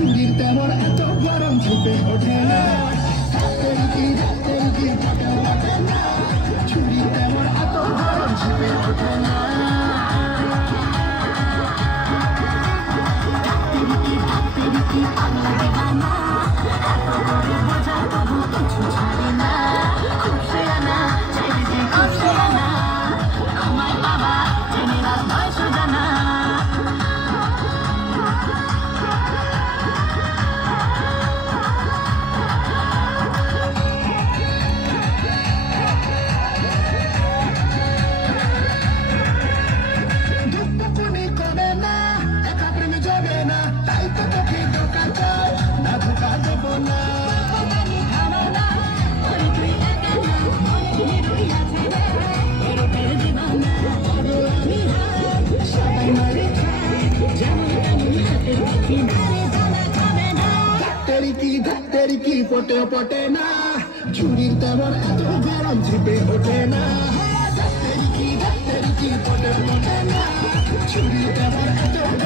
ছুরির তেমন এত গরম ফুটে ওঠে না ছুরির তেমন এত গরম ফুটে ওঠে না কি পটে পটে না ছুরির তেমন এত গরম ঝিপে ওঠে না কি পটে পটে না ছুরির তেমন এত